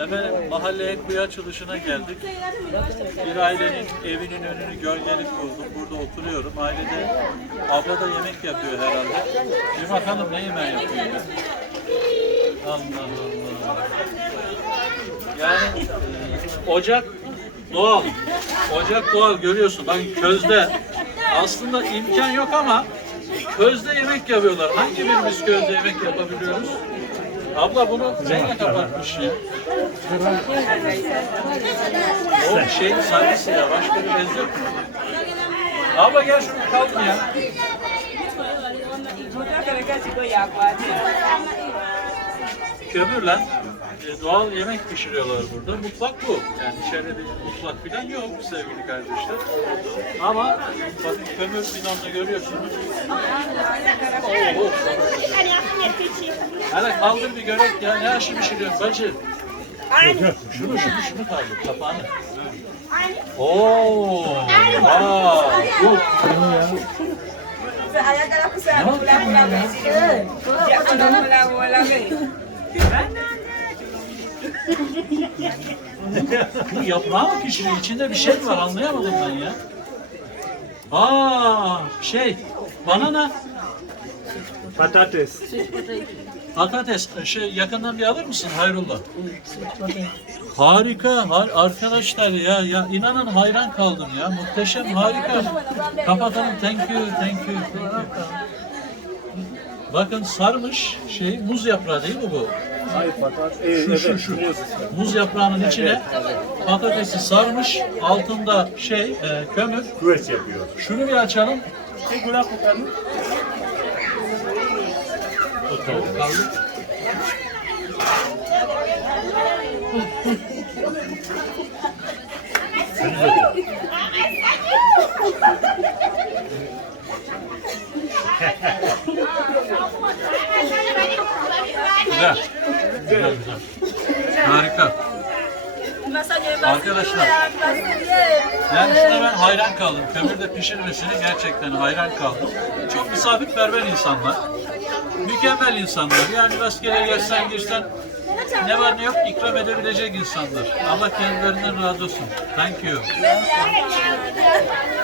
Efendim mahalleye kuyu açılışına geldik. Bir ailenin evinin önünü gölgelik buldum. Burada oturuyorum. Ailede abla da yemek yapıyor herhalde. Bir bakalım ne yemeği yapıyor ya. Allah Allah. Yani e, ocak doğal. Ocak doğal görüyorsun. Bak közde aslında imkan yok ama közde yemek yapıyorlar. Hangi birimiz közde yemek yapabiliyoruz? Abla bunu neyle kapatmış ya? O şey sarısı ya, başka bir bez yok? Abla gel şunu kaldır ya. Kömür lan. E, doğal yemek pişiriyorlar burada. Mutfak bu. Yani içeride bir mutfak falan yok sevgili kardeşler. Ama bakın kömür bidonda görüyorsunuz. Oo, Hele kaldır bir görek ya. Ne aşı pişiriyorsun bacı? Şunu şunu şunu kaldır kapağını. Oo, aa, bu. Bu yaprağı mı pişiriyor? İçinde bir şey mi var? Anlayamadım ben ya. Aa, şey, banana, Patates. patates. Şey, yakından bir alır mısın Hayrullah? Harika har- arkadaşlar ya ya inanın hayran kaldım ya muhteşem harika. Kapatalım thank you thank you thank you. Bakın sarmış şey muz yaprağı değil mi bu? Hayır patates. Evet, şu. Muz yaprağının içine patatesi sarmış altında şey e, kömür. Güveç yapıyor. Şunu bir açalım. Bir kokalım. Kaldı. Güzel. Harika. Arkadaşlar. Yani şuna ben hayran kaldım. Kömürde pişirmesine gerçekten hayran kaldım. Çok misafirperver insanlar. Mükemmel insanlar. Yani rastgele gelsen girsen ne var ne yok ikram edebilecek insanlar. Allah kendilerinden razı olsun. Thank you.